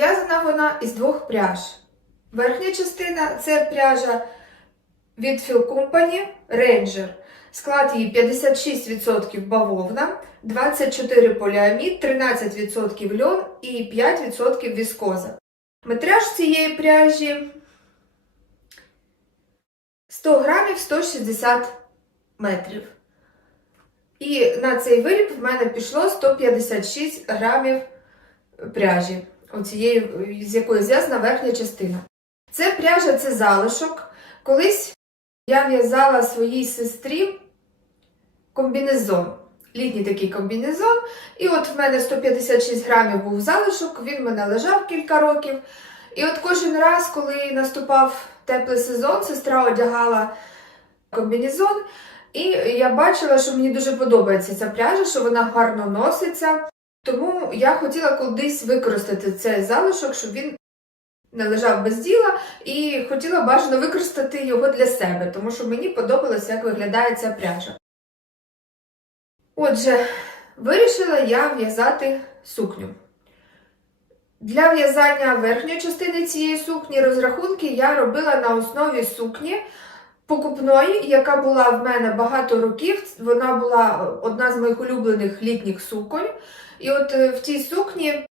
Зв'язана вона із двох пряж. Верхня частина це пряжа від Feel Company Ranger. Склад її 56% бавовна, 24 поліамід, 13% льон і 5% віскоза. Метраж цієї пряжі 100 грамів 160 метрів. І на цей виріб в мене пішло 156 грамів пряжі, оцієї, з якої зв'язана верхня частина. Це пряжа, це залишок. Колись я в'язала своїй сестрі комбінезон. Літній такий комбінезон. І от в мене 156 грамів був залишок, він в мене лежав кілька років. І от кожен раз, коли наступав теплий сезон, сестра одягала комбінезон. І я бачила, що мені дуже подобається ця пряжа, що вона гарно носиться. Тому я хотіла кудись використати цей залишок, щоб він не лежав без діла, і хотіла бажано використати його для себе, тому що мені подобалося, як виглядає ця пряжа. Отже, вирішила я в'язати сукню. Для в'язання верхньої частини цієї сукні розрахунки я робила на основі сукні покупної, яка була в мене багато років. Вона була одна з моїх улюблених літніх суконь. І от е, в цій сукні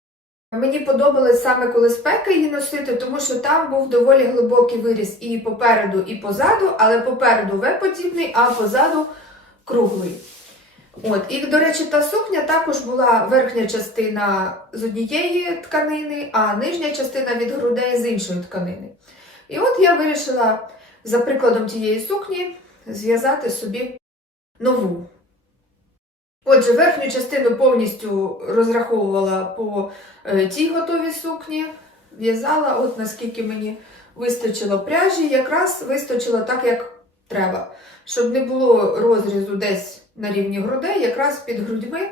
мені подобалось саме коли спека її носити, тому що там був доволі глибокий виріс і попереду, і позаду, але попереду В-подібний, а позаду круглий. От, і, до речі, та сукня також була верхня частина з однієї тканини, а нижня частина від грудей з іншої тканини. І от я вирішила, за прикладом тієї сукні, зв'язати собі нову. Отже, верхню частину повністю розраховувала по е, тій готовій сукні, в'язала, от наскільки мені вистачило пряжі, якраз вистачило так, як треба. Щоб не було розрізу десь на рівні грудей, якраз під грудьми.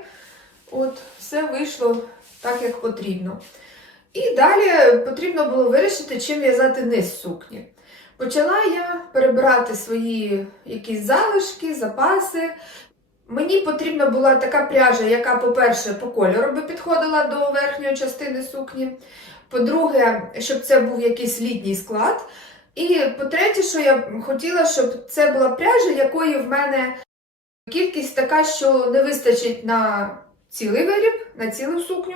От, все вийшло так, як потрібно. І далі потрібно було вирішити, чим в'язати низ сукні. Почала я перебирати свої якісь залишки, запаси. Мені потрібна була така пряжа, яка, по-перше, по кольору би підходила до верхньої частини сукні. По-друге, щоб це був якийсь літній склад. І по-третє, що я хотіла, щоб це була пряжа, якої в мене кількість така, що не вистачить на цілий виріб, на цілу сукню,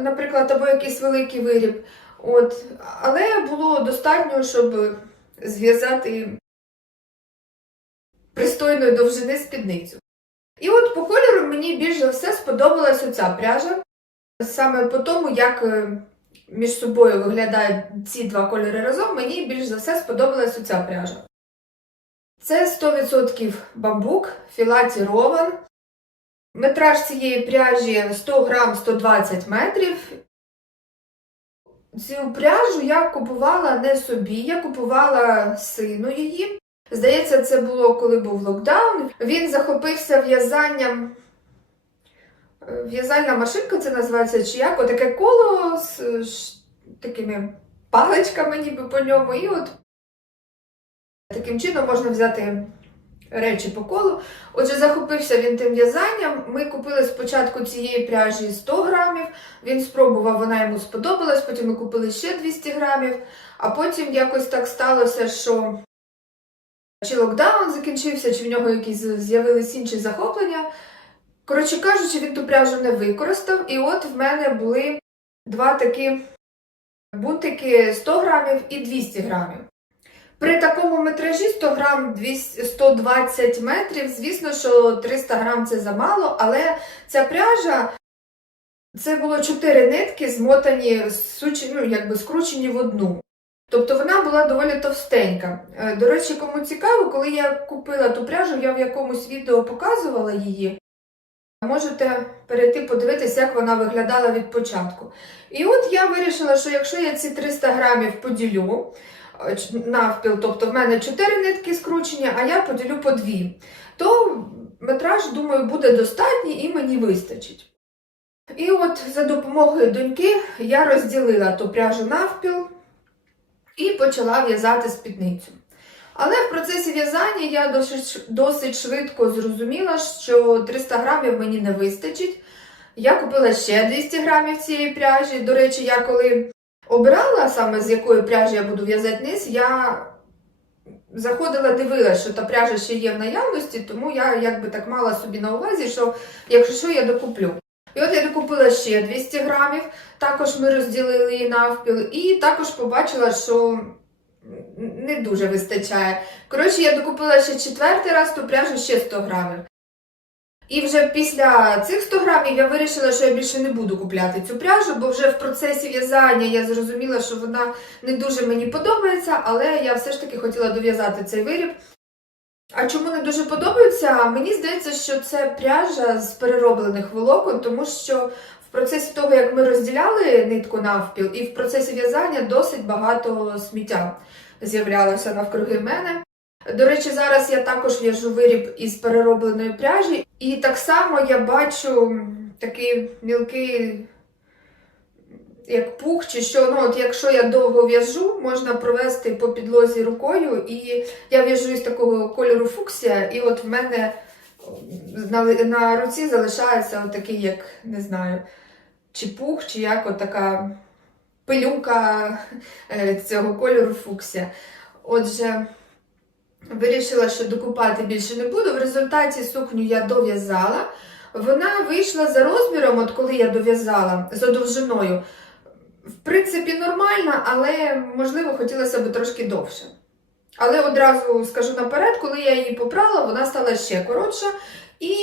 наприклад, або якийсь великий виріб. От. Але було достатньо, щоб зв'язати пристойної довжини спідницю. І от по кольору мені більш за все сподобалась оця пряжа. Саме по тому, як е, між собою виглядають ці два кольори разом, мені більш за все сподобалась оця пряжа. Це 100% бамбук, філаті рован. Метраж цієї пряжі 100 грам 120 метрів. Цю пряжу я купувала не собі, я купувала сину її. Здається, це було коли був локдаун. Він захопився в'язанням. Е, В'язальна машинка це називається чи як, отаке коло з ш- такими паличками, ніби по ньому. І от таким чином можна взяти речі по колу. Отже, захопився він тим в'язанням. Ми купили спочатку цієї пряжі 100 грамів. Він спробував, вона йому сподобалась, потім ми купили ще 200 грамів, а потім якось так сталося, що чи локдаун закінчився, чи в нього якісь з'явились інші захоплення. Коротше кажучи, він ту пряжу не використав, і от в мене були два такі бунтики 100 грамів і 200 грамів. При такому метражі 100 грам 200, 120 метрів, звісно, що 300 грам це замало, але ця пряжа це було 4 нитки, змотані, ну, якби скручені в одну. Тобто вона була доволі товстенька. Е, До речі, кому цікаво, коли я купила ту пряжу, я в якомусь відео показувала її. Можете перейти подивитися, як вона виглядала від початку. І от я вирішила, що якщо я ці 300 грамів поділю навпіл, тобто в мене 4 нитки скручені, а я поділю по 2, то метраж, думаю, буде достатній і мені вистачить. І от за допомогою доньки я розділила ту пряжу навпіл і почала в'язати спідницю. Але в процесі в'язання я досить швидко зрозуміла, що 300 грамів мені не вистачить. Я купила ще 200 грамів цієї пряжі. До речі, я коли обирала саме з якої пряжі я буду в'язати низ, я заходила, дивилася, що та пряжа ще є в наявності, тому я якби так мала собі на увазі, що якщо що, я докуплю. І от я докупила ще 200 грамів, також ми розділили її навпіл, і також побачила, що не дуже вистачає. Коротше, я докупила ще четвертий раз ту пряжу ще 100 грамів. І вже після цих 100 грамів я вирішила, що я більше не буду купляти цю пряжу, бо вже в процесі в'язання я зрозуміла, що вона не дуже мені подобається, але я все ж таки хотіла дов'язати цей виріб. А чому не дуже подобається? Мені здається, що це пряжа з перероблених волокон, тому що в процесі того, як ми розділяли нитку навпіл, і в процесі в'язання досить багато сміття з'являлося навкруги мене. До речі, зараз я також в'яжу виріб із переробленої пряжі, і так само я бачу такий мілкий, як пух, чи що. Ну, от якщо я довго в'яжу, можна провести по підлозі рукою, і я в'яжу із такого кольору фуксія, і от в мене на, руці залишається отакий, як не знаю, чи пух, чи як от така пилюка е, цього кольору фуксія. Отже, вирішила, що докупати більше не буду. В результаті сукню я дов'язала. Вона вийшла за розміром, от коли я дов'язала, за довжиною. В принципі, нормальна, але можливо хотілося б трошки довше. Але одразу скажу наперед, коли я її попрала, вона стала ще коротша. І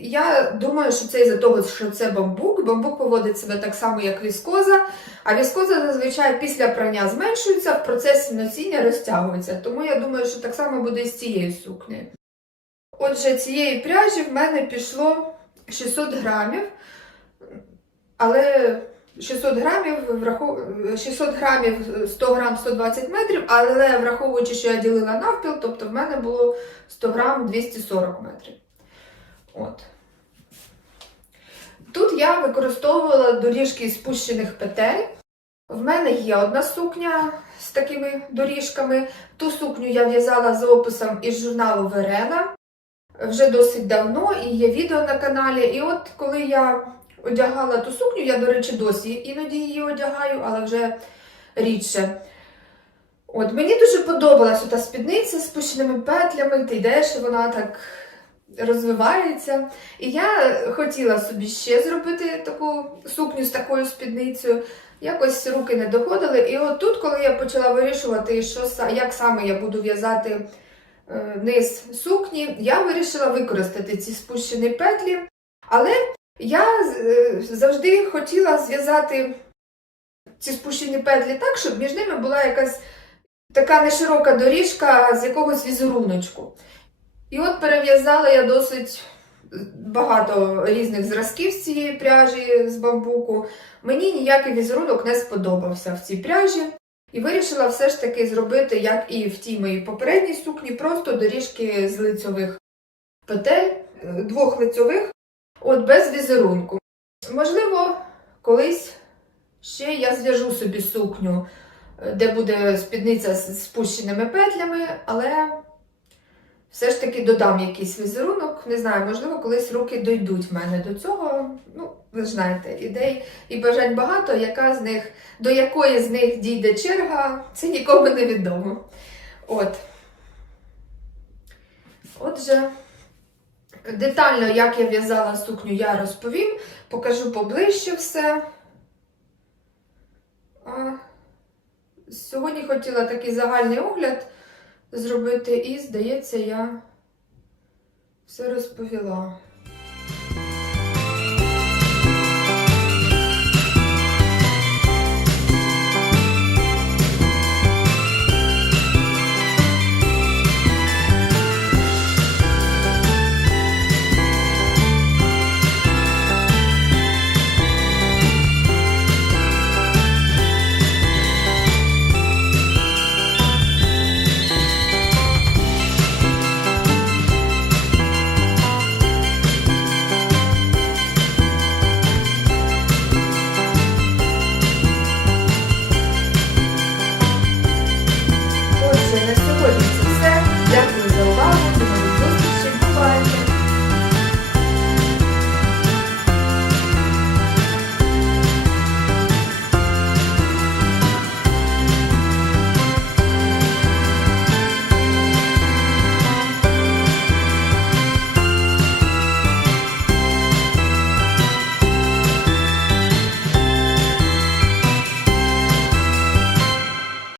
я думаю, що це із-за того, що це бамбук. Бамбук поводить себе так само, як віскоза. А віскоза зазвичай після прання зменшується, в процесі носіння розтягується. Тому я думаю, що так само буде і з цією сукнею. Отже, цієї пряжі в мене пішло 600 грамів, але 600 грамів, 600 грамів 100 грам 120 метрів, але враховуючи, що я ділила навпіл, тобто в мене було 100 грам 240 метрів. От. Тут я використовувала доріжки спущених петель. В мене є одна сукня з такими доріжками. Ту сукню я в'язала за описом із журналу Верена вже досить давно і є відео на каналі. І от коли я одягала ту сукню, я, до речі, досі іноді її одягаю, але вже рідше. От, мені дуже подобалася та спідниця з спущеними петлями, ти йдеш, і вона так розвивається. І я хотіла собі ще зробити таку сукню з такою спідницею. Якось руки не доходили. І от тут, коли я почала вирішувати, що, як саме я буду в'язати е, низ сукні, я вирішила використати ці спущені петлі. Але я е, завжди хотіла зв'язати ці спущені петлі так, щоб між ними була якась така неширока доріжка з якогось візеруночку. І от перев'язала я досить багато різних зразків з цієї пряжі з бамбуку. Мені ніякий візерунок не сподобався в цій пряжі. І вирішила все ж таки зробити, як і в тій моїй попередній сукні, просто доріжки з лицьових петель, е, двох лицьових, от без візерунку. Можливо, колись ще я зв'яжу собі сукню, е, де буде спідниця з спущеними петлями, але все ж таки додам якийсь візерунок. Не знаю, можливо, колись руки дойдуть в мене до цього. Ну, ви знаєте, ідей і бажань багато, яка з них, до якої з них дійде черга, це нікому не відомо. От. Отже, детально, як я в'язала сукню, я розповім, покажу поближче все. А сьогодні хотіла такий загальний огляд зробити, і, здається, я все розповіла.